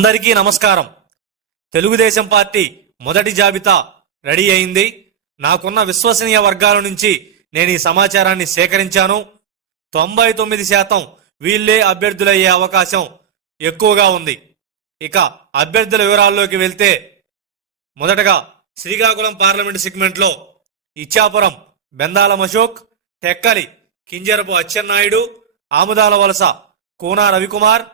అందరికీ నమస్కారం. తెలుగుదేశం పార్టీ మొదటి జాబితా రెడీ అయింది. నాకున్న విశ్వసనీయ వర్గాల నుంచి నేను ఈ సమాచారాన్ని సేకరించాను. 99% వీళ్ళే అభ్యర్థులయ్యే అవకాశం ఎక్కువగా ఉంది. ఇక అభ్యర్థుల వివరాల్లోకి వెళ్తే మొదటగా శ్రీకాకుళం పార్లమెంటు సెగ్మెంట్లో ఇచ్చాపురం బెందాలం అశోక్, టెక్కలి కింజరపు అచ్చెన్నాయుడు, ఆముదాల వలస కూనా రవికుమార్.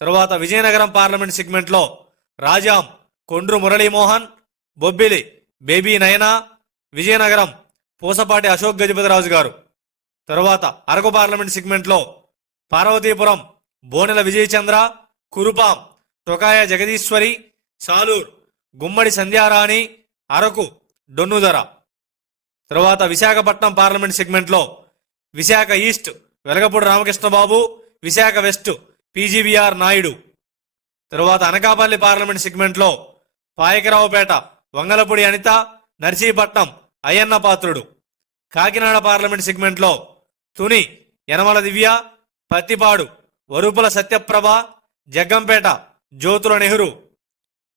తరువాత విజయనగరం పార్లమెంట్ సెగ్మెంట్లో రాజాం కొండ్రు మురళీమోహన్, బొబ్బిలి బేబీ నయనా, విజయనగరం పూసపాటి అశోక్ గజపతిరాజు గారు. తరువాత అరకు పార్లమెంట్ సెగ్మెంట్లో పార్వతీపురం బోనెల విజయచంద్ర, కురుపాం టొకాయ జగదీశ్వరి, సాలూర్ గుమ్మడి సంధ్యారాణి, అరకు డొన్నుదర. తరువాత విశాఖపట్నం పార్లమెంట్ సెగ్మెంట్లో Visakha east Velagapudi Ramakrishna Babu, Visakha west PGVR Naidu. తరువాత అనకాపల్లి పార్లమెంట్ సెగ్మెంట్లో పాయకరావుపేట వంగలపూడి అనిత, నర్సీపట్నం అయ్యన్న పాత్రుడు. కాకినాడ పార్లమెంట్ సెగ్మెంట్లో తుని యనమల దివ్య, పత్తిపాడు వరుపుల సత్యప్రభ, జగ్గంపేట జ్యోతుల నెహ్రూ.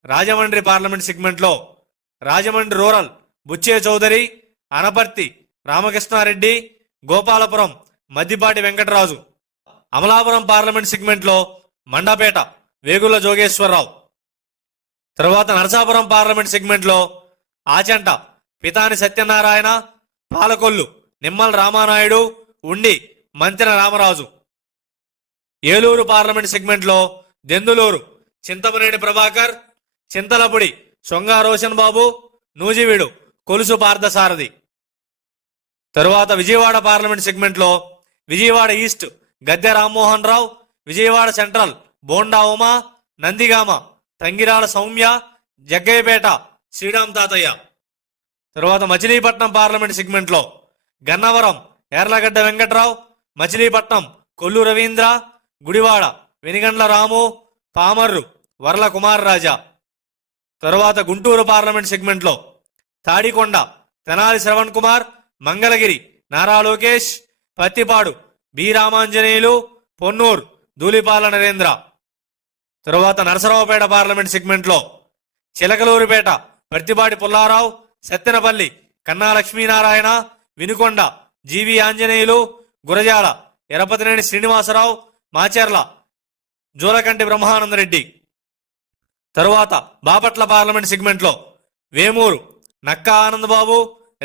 రాజమండ్రి పార్లమెంట్ సెగ్మెంట్లో రాజమండ్రి రూరల్ బుచ్చే చౌదరి, అనపర్తి రామకృష్ణారెడ్డి, గోపాలపురం మద్దిపాటి వెంకటరాజు. అమలాపురం పార్లమెంట్ సెగ్మెంట్లో మండపేట వేగుల జోగేశ్వరరావు. తరువాత నరసాపురం పార్లమెంట్ సెగ్మెంట్లో ఆచంట పితాని సత్యనారాయణ, పాలకొల్లు నిమ్మల రామానాయుడు, ఉండి మంతెన రామరాజు. ఏలూరు పార్లమెంట్ సెగ్మెంట్లో దెందులూరు చింతమనేని ప్రభాకర్, చింతలపూడి సొంగా రోషన్ బాబు, నూజివీడు కొలుసు పార్థసారథి. తరువాత విజయవాడ పార్లమెంట్ సెగ్మెంట్లో విజయవాడ ఈస్ట్ గద్దె రామ్మోహన్ రావు, విజయవాడ సెంట్రల్ బోండా ఉమా, నందిగామ తంగిరాల సౌమ్య, జగ్గయ్యపేట శ్రీరామ్ తాతయ్య. తరువాత మచిలీపట్నం పార్లమెంట్ సెగ్మెంట్లో గన్నవరం ఎర్లగడ్డ వెంకట్రావు, మచిలీపట్నం కొల్లు రవీంద్ర, గుడివాడ వెనిగండ్ల రాము, పామర్రు వర్ల కుమార్ రాజా. తరువాత గుంటూరు పార్లమెంట్ సెగ్మెంట్లో తాడికొండ తెనాలి శ్రవణ్ కుమార్, మంగళగిరి నారా లోకేష్, పత్తిపాడు బి రామాంజనేయులు, పొన్నూరు ధూళిపాల నరేంద్ర. తరువాత నరసరావుపేట పార్లమెంట్ సెగ్మెంట్లో చిలకలూరుపేట పర్తిపాటి పుల్లారావు, సత్తెనపల్లి కన్నా లక్ష్మీనారాయణ, వినుకొండ జీవి ఆంజనేయులు, గురజాల ఎరపతినేని శ్రీనివాసరావు, మాచెర్ల జూలకంటి బ్రహ్మానందరెడ్డి. తరువాత బాపట్ల పార్లమెంట్ సెగ్మెంట్లో వేమూరు నక్కా ఆనందబాబు,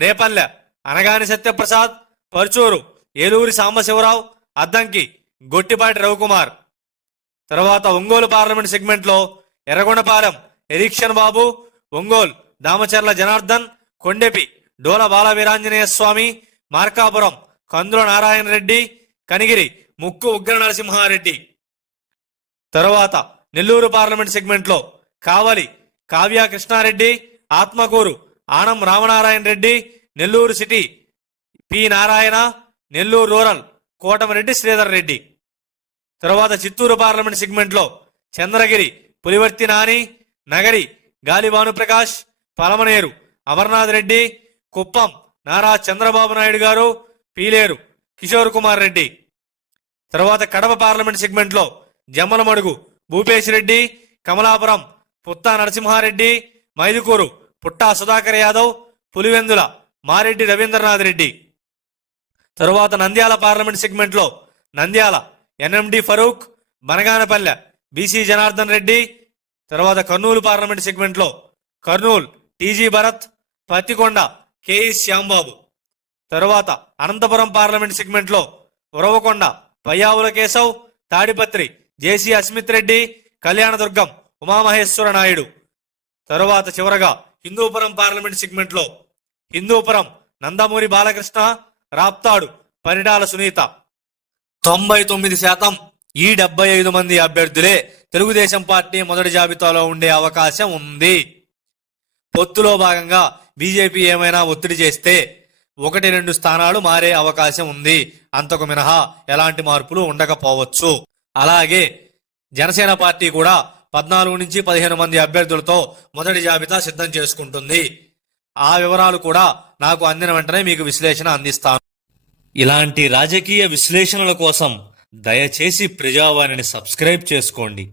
రేపల్లె అనగాని సత్యప్రసాద్, పర్చూరు ఏలూరి సాంబశివరావు, అద్దంకి గొట్టిపాటి రవికుమార్. తర్వాత ఒంగోలు పార్లమెంట్ సెగ్మెంట్లో ఎర్రగొండపాలెం ఎరీక్షన్ బాబు, ఒంగోలు దామచర్ల జనార్దన్, కొండెపి డోల బాల వీరాంజనేయ స్వామి, మార్కాపురం కందుల నారాయణ రెడ్డి, కనిగిరి ముక్కు ఉగ్ర నరసింహారెడ్డి. తరువాత నెల్లూరు పార్లమెంట్ సెగ్మెంట్లో Kavali Kavya Krishna Reddy, Atmakur Anam Ramanarayana Reddy, Nellore city P Narayana, Nellore rural Kotamreddy Sridhar Reddy. తరువాత చిత్తూరు పార్లమెంట్ సెగ్మెంట్లో చంద్రగిరి పులివర్తి నాని, నగరి గాలి భానుప్రకాష్, పలమనేరు అమర్నాథ్ రెడ్డి, కుప్పం నారా చంద్రబాబు నాయుడు గారు, పీలేరు కిషోర్ కుమార్ రెడ్డి. తరువాత కడప పార్లమెంట్ సెగ్మెంట్లో జమ్మలమడుగు భూపేశ్ రెడ్డి, కమలాపురం పుత్తా నరసింహారెడ్డి, మైదుకూరు పుట్టా సుధాకర్ యాదవ్, పులివెందుల మారెడ్డి రవీంద్రనాథ్ రెడ్డి. తరువాత నంద్యాల పార్లమెంట్ సెగ్మెంట్లో నంద్యాల ఎన్ఎండి ఫరూక్, బనగానపల్లె బీసీ జనార్దన్ రెడ్డి. తర్వాత కర్నూలు పార్లమెంట్ సెగ్మెంట్లో కర్నూలు టీజీ భరత్, పత్తికొండ కేఈ శ్యాంబాబు. తరువాత అనంతపురం పార్లమెంట్ సెగ్మెంట్లో ఉరవకొండ పయ్యావుల కేశవ్, తాడిపత్రి జేసీ అస్మిత్ రెడ్డి, కళ్యాణదుర్గం ఉమామహేశ్వర నాయుడు. తరువాత చివరగా హిందూపురం పార్లమెంట్ సెగ్మెంట్లో హిందూపురం నందమూరి బాలకృష్ణ, రాప్తాడు పరిటాల సునీత. 99% ఈ 75 మంది అభ్యర్థులే తెలుగుదేశం పార్టీ మొదటి జాబితాలో ఉండే అవకాశం ఉంది. పొత్తులో భాగంగా బీజేపీ ఏమైనా ఒత్తిడి చేస్తే 1-2 స్థానాలు మారే అవకాశం ఉంది. అంతకు మినహా ఎలాంటి మార్పులు ఉండకపోవచ్చు. అలాగే జనసేన పార్టీ కూడా 14 నుంచి 15 మంది అభ్యర్థులతో మొదటి జాబితా సిద్ధం చేసుకుంటుంది. ఆ వివరాలు కూడా నాకు అందిన వెంటనే మీకు విశ్లేషణ అందిస్తాను. ఇలాంటి రాజకీయ విశ్లేషణల కోసం దయచేసి ప్రజావాణిని సబ్స్క్రైబ్ చేసుకోండి.